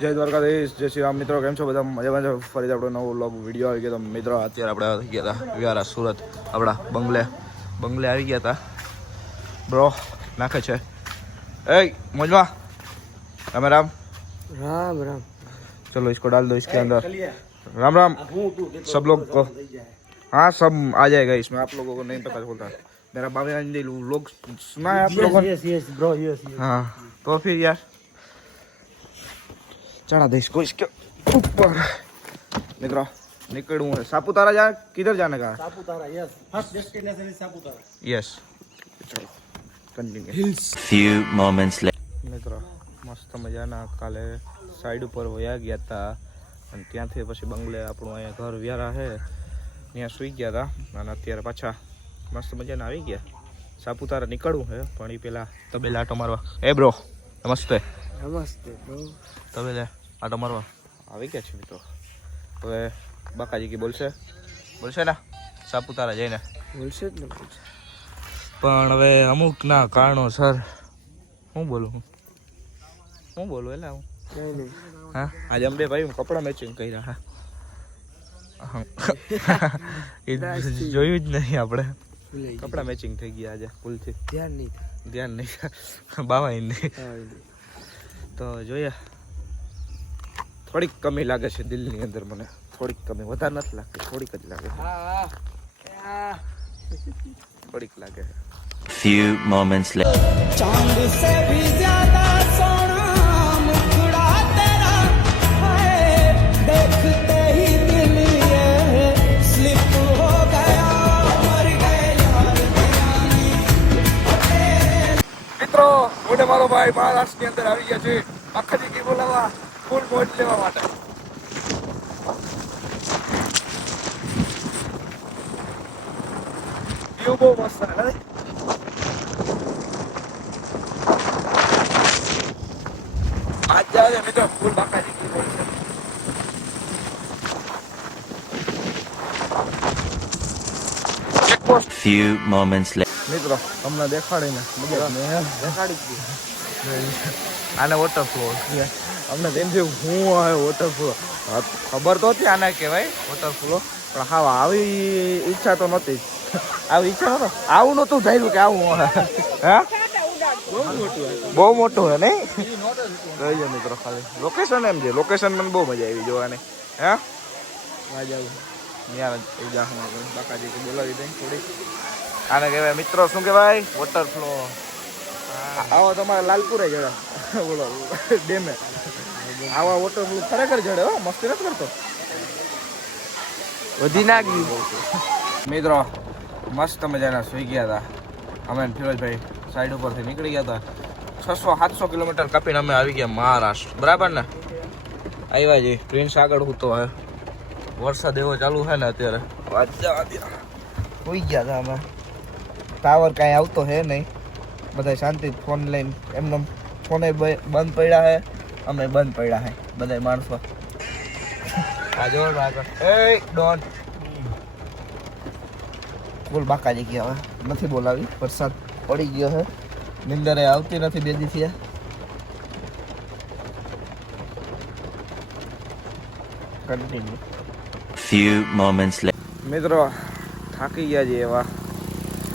જય દ્વારકાધીશ, જય શ્રી રામ. મિત્રો કેમ છો બધા? મજામાં. ફરી આપણો નવો વ્લોગ વિડીયો આવી ગયો. તો મિત્રો અત્યારે આપણે થઈ ગયા હતા વ્યારા સુરત, આપણા બંગલે આવી ગયા હતા. બ્રો નાખે છે એ મોજમાં. રામ રામ राम राम। चलो इसको डाल दो इसके अंदर। राम राम सब लोग को। हाँ सब आ जाएगा इसमें, आप लोगों को नहीं पता चलता। मेरा बाबा लोग सुना है आप लोगों ने? Yes bro yes. हाँ तो फिर यार चढ़ा दे इसको इसके ऊपर। निकलो निकलूँ है। सापुतारा जा, किधर जाने का? Saputara yes, first destination is Saputara. Yes चलो कंटिन्यू। Few moments later. મિત્રો મસ્ત મજાના કાલે સાઈડ ઉપર વયા ગયા હતા અને ત્યાંથી પછી બંગલે આપણું અહીંયા ઘર વ્યારા છે ત્યાં સૂઈ ગયા હતા અને અત્યારે પાછા મસ્ત મજાના આવી ગયા. સાપુતારા નીકળવું છે પણ એ પહેલાં તબેલા આટો મારવા. એ બ્રો નમસ્તે. नमस्ते ब्रो। તબેલે આટો મારવા આવી ગયા છે મિત્રો. હવે બાકાજી કી બોલશે ને સાપુતારા જઈને बोलसे न बोलसे પણ હવે અમુકના કારણોસર હું બોલું એટલે હું नहीं नहीं हाँ आज अंबे भाई कपड़ा मैचिंग कही रहा જોયું જ નહીં આપણે. કપડા મેચિંગ થઈ ગયા આજે ભૂલથી. ध्यान नहीं था। બાવા નહીં हाँ, તો જોઈએ. થોડીક કમી લાગે છે દિલની અંદર મને, થોડીક કમી, વધારે નથી લાગતી, થોડીક જ લાગે છે. થોડીક લાગે છે. Few moments later. चांद से भी ज्यादा सोना मुखड़ा तेरा है, देखते ही दिल ये स्लिप हो गया, मर गए यार दीवाने। મિત્રો હું ને મારો ભાઈ મહારાષ્ટ્રની અંદર આવી ગયા છે આખાજી કી બોલાવા ફૂલ મોજ લેવા માટે. વ્યૂ બહુ મસ્ત છે ને? आज जाए मित्र फूल बाकाजी की बोल से check post. Few moments later. મિત્રો તમને દેખાડીને મજા देखाड़ी थी। આને વોટરફ્લો અમને તેમ થયું હું આવે વોટરફ્લો. ખબર તો હતી આને કહેવાય વોટરફ્લો, પણ હા આવી ઈચ્છા તો નહોતી. આવી ઈચ્છા નહોતો, આવું નહોતું ધાર્યું કે આવું હે. બહુ મોટું હે નહીં? જોઈ જાઓ મિત્રો, ખાલી લોકેશન એમ છે. લોકેશન મને બહુ મજા આવી જોવાની. હે યાર બાકાજી બોલાવી દઈ થોડી. આને કહેવાય મિત્રો શું કહેવાય? વોટરફ્લો. આવો તમારે લાલપુરે જડે બોલો ડેમે. આવા વોટરફ્લો ખરેખર જડે હો, મસ્તી નથી કરતો. वधी ना गई મિત્રો મસ્ત મજાના સુઈ ગયા હતા અમે. ફિરોજભાઈ સાઈડ ઉપરથી નીકળી ગયા હતા. 600-700 કિલોમીટર કાપીને અમે આવી ગયા મહારાષ્ટ્ર. બરાબર ને? આવ્યા જઈએ પ્રિન્સ આગળ હું તો હવે વરસાદ એવો ચાલુ છે ને અત્યારે. સુઈ ગયા હતા અમે. ટાવર કાંઈ આવતો હે નહીં, બધા શાંતિ ફોન લઈને એમને ફોને બંધ પડ્યા હે, અમે બંધ પડ્યા હે બધા માણસો. આ જો એ ડોન બોલ બાકાજી ગયા હવે નથી બોલાવી. વરસાદ પડી ગયો છે, નિંદરે આવતી નથી બે દી થયા. કન્ટિન્યુ. Few moments later. મિત્રો થાકી ગયા છે એવા.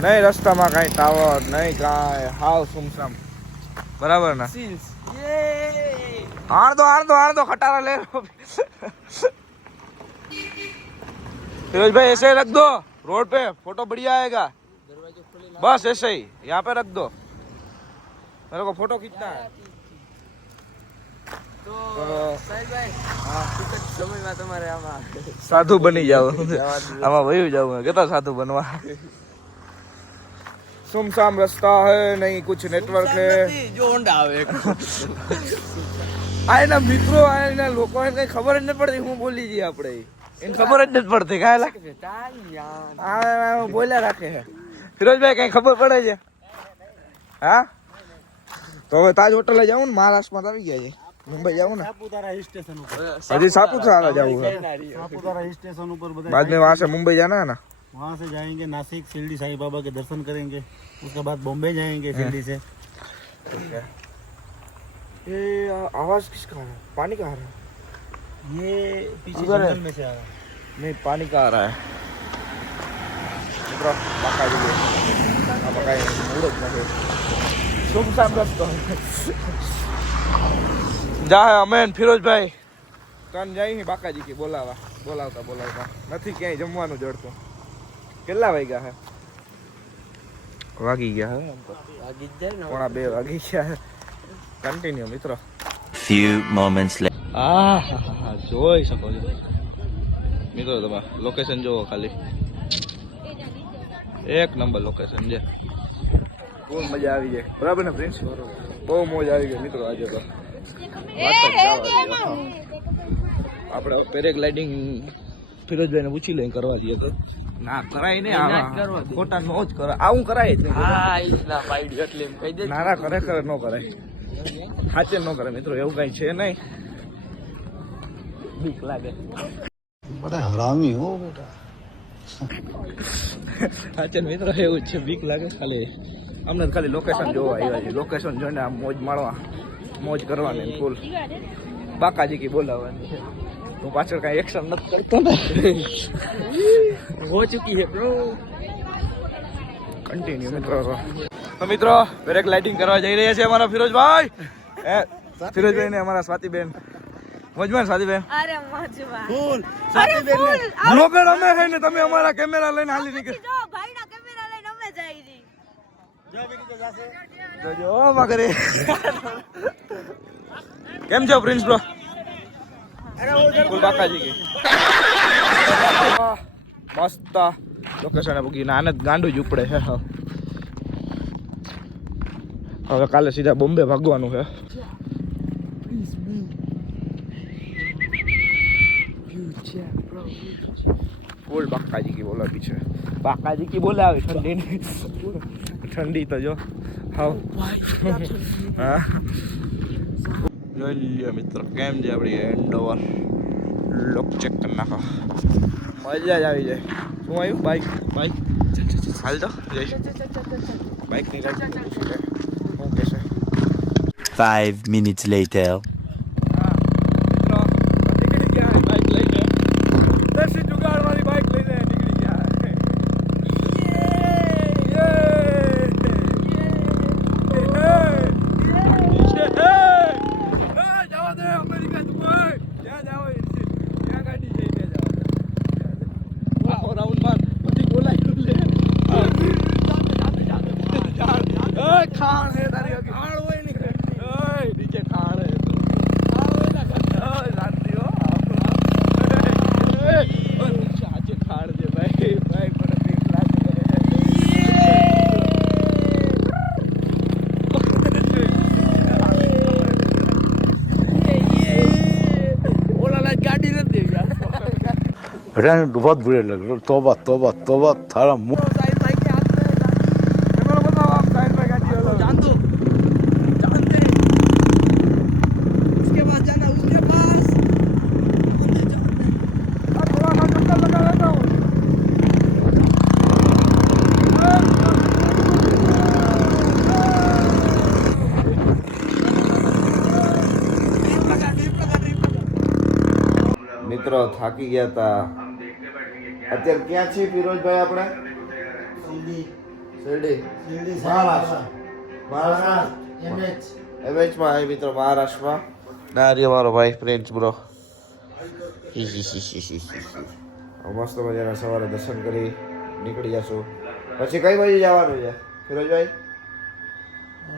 નહીં રસ્તામાં કાંઈ ટાવર નહીં, કાંઈ હાવ સુમસામ. બરાબર ને? હાર દો ખટારા ले लो. फिरोज भाई ऐसे ही रख दो रोड पे, फोटो बढ़िया आएगा. बस ऐसे ही यहाँ पे रख दो, मेरे को फोटो खींचना है. तो साहिल भाई समय में तुम्हारे आमा સાધુ બની જાવ. આમાં વયું જાવ કેટલા સાધુ બનવા. સુમસામ રસ્તા હે, નહીં કુછ નેટવર્ક હે. जो होंडा आवे આના મિત્રો આના લોકોને કઈ ખબર જ નથી પડતી હું બોલી જઈએ આપણે. એને ખબર જ નથી પડતી કાંઈ આ બોલ્યા રાખે છે. ફિરોજભાઈ કઈ ખબર પડે છે? હા તો હવે તાજ હોટલે જાવ ને, મહારાષ્ટ્રમાં આવી ગયા છે. મુંબઈ જાવ ને, सापुतारा हिल स्टेशन ऊपर अभी सापुतारा जाऊँ सापुतारा हिल स्टेशन ऊपर बाद में वहाँ से मुंबई जाना है ना. वहाँ से जाएंगे नासिक शिरडी साईं बाबा के दर्शन करेंगे, उसके बाद बॉम्बे जाएंगे शिरडी से। ये आवाज किसका आ रहा है? पानी का आ रहा है? ये पीछे उधर है। जंगल में से आ रहा है। नहीं, पानी का आ रहा है મિત્રો. બાકા જોઈએ આમાં કાંઈ મૂળ જ નથી. સુમસામ રસ્તો જાય અમે ને ફિરોજભાઈ કાન જાય બાકાજી કે બોલાવતા નથી ક્યાંય જમવાનું જડતું. કેટલા વાગ્યા હે? વાગી ગયા હે આમ તો. आगे जाए ना 1:30 વાગી ગયા હે. કન્ટિન્યુ મિત્રો. Few moments later. જોઈ શકો છો મિત્રો. તમે લોકેશન જોવો ખાલી. એક નંબર લોકેશન છે. બહુ મજા આવી જાય. બરાબર ને પ્રિન્સ? બહુ મોજ આવી ગઈ મિત્રો આજે તો. આપણે પેરેગ્લાઇડિંગ ફિરોજભાઈને પૂછી લઈને કરવા જઈએ તો ના કરાય ને. ખોટા નો જ કરાય. આવું કરાય જ નહીં. हाँ इसला पाइड એટલે એમ કહી દે ના ના ખરેખર ન કરાય. સાચે ન કરાય મિત્રો. એવું કઈ છે નહીં. બીક લાગે. बड़ा हरामी हो बेटा સાચે મિત્રો એવું જ છે. બીક લાગે. ખાલી અમને તો ખાલી લોકેશન જોવા આવ્યા છે. લોકેશન જોઈને આમ મોજ માણવા, મોજ કરવાની ફૂલ. બાકાજી કી બોલાવવાની છે. હું પાછળ કાંઈ એક્શન નથી કરતો ને. हो चुकी है ब्रो કન્ટિન્યુ મિત્રો. તો મિત્રો પેરેગ્લાઇડિંગ કરવા જઈ રહ્યા છે અમારા ફિરોજભાઈ. ફિરોજભાઈ ને અમારા સ્વાતિબેન. મોજમાં સ્વાતિબેન? અરે મોજમાં. फूल અરે ફૂલ. બ્લોગર અમે છે ને તમે અમારા કેમેરા લઈને હાલી નીકળી. જો ભાઈના કેમેરા લઈને અમે જઈ રી. જોજો મગરે. કેમ છો પ્રિન્સ બ્રો? ફૂલ બાકાજી કી મસ્ત લોકેશન પૂગીને આને ગાંડું જ ઉપડે છે. હવે કાલે સીધા બોમ્બે ભાગવાનું છે. ફૂલ બાકાજી કી બોલાવી છે. બાકાજી કી બોલાવી ઠંડી ઠંડી તો જો હા જોઈ લ્યો મિત્રો કેમ છે આપણી હેન્ડ ઓવર. લોક ચેક કરી નાખો. મજા જ આવી જાય. શું આવ્યું? બાઈક હાલ તો જઈશ. બાઈક નીકળી શું કહેશે? 5 minutes later. ખાણ હે તારી ખાણ હોય ને નીચે ખાણ હે શાંતિ હો. સાચે ખાણ છે ભાઈ. ભાઈ મને બીક લાગે. ઓલા ગાડી નથી દેવી बेटा बहुत बुरे लग रहे. तौबा तौबा तौबा थारा मुंह जान दो जान दे उसके बाद जाना उसके पास મિત્રો થાકી ગયા હતા. અત્યારે ક્યાં છીએ ફિરોજભાઈ આપણે? શિરડી મહારાષ્ટ્રમાં. મિત્રો મહારાષ્ટ્રમાં. નારી અમારો ભાઈ પ્રિન્સ બ્રો. મસ્ત મજાના સવારે દર્શન કરી નીકળી જશું. પછી કઈ બાજુ જવાનું છે ફિરોજભાઈ?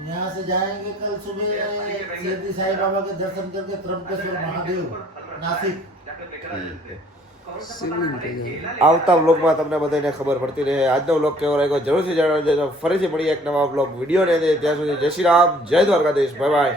यहाँ से जाएंगे कल सुबह शिरडी साईं बाबा के दर्शन करके त्र्यंबकेश्वर महादेव नासिक. આવતા વ્લોગમાં તમને બધાને ખબર પડતી રહે. આજનો વ્લોગ કેવો લાગ્યો જરૂરથી જણાવજો. ફરીથી મળીએ એક નવા વ્લોગ વિડીયો ને ત્યાં સુધી જય શ્રી રામ, જય દ્વારકાધીશ, બાય બાય.